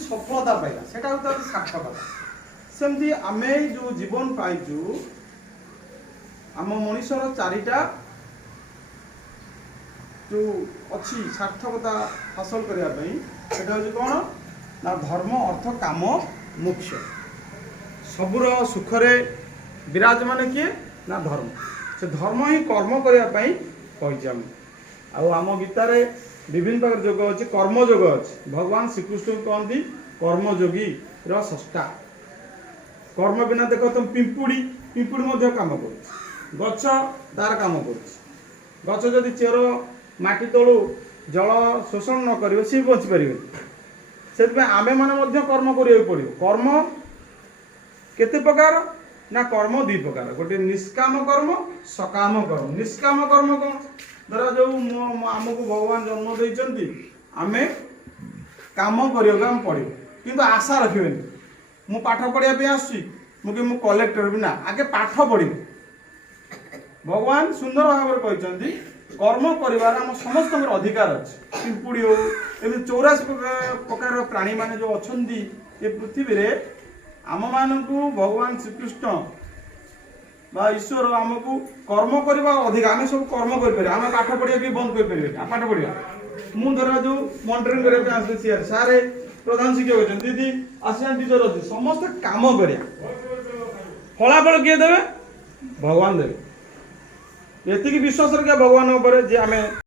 सफलता पाइला सेटा होता सार्थकता सेमती आमे जो जीवन पाइजु आम मनुष्यर चारिटा जो अच्छी सार्थकता हासिल करने कौन ना धर्म अर्थ काम मोक्ष सबुर सुखरे विराजमान किए ना धर्म से धर्म ही कर्म करने आम गीतार विभिन्न प्रकार योग अच्छे कर्म योग अच्छे भगवान श्रीकृष्ण कहती कर्मयोगी सष्टा कर्म बिना देख तुम पिंपुड़ी पिंपुड़ी काम कर गच तार काम कर गच जदि चेर माटी तलु जल शोषण न कर सी बची पारे से आमे मैंने कर्म करा पड़ो कर्म केते प्रकार ना कर्म दुई प्रकार गोटे निष्काम कर्म सकाम कर्म निष्काम कर्म कौन धर जो आमको भगवान जन्म देते आमे काम करने पड़ो किंतु आशा रखिए मु पाठ पढ़ाई आसुची मुझे कलेक्टर भी ना आगे पाठ पढ़ी भगवान सुंदर भाव कहते कर्म कर समस्त अधिकार अच्छे पिंपुड़ी हो 84 प्रकार प्राणी मान जो अच्छा ये पृथ्वी रे आम मानू भगवान श्रीकृष्ण बा ईश्वर आमको कर्म करने अधिकार आम सब कर्म करें आम पाठ पढ़ा भी बंद कर पाठ पढ़ा मुझे जो मॉनिटरिंग करने आसते सारे प्रधान शिक्षक अच्छे दीदी असिस्टेंट टीचर अच्छे समस्त काम कर फलाफल किए देवे भगवान देवे ये विश्वास रखा भगवान आम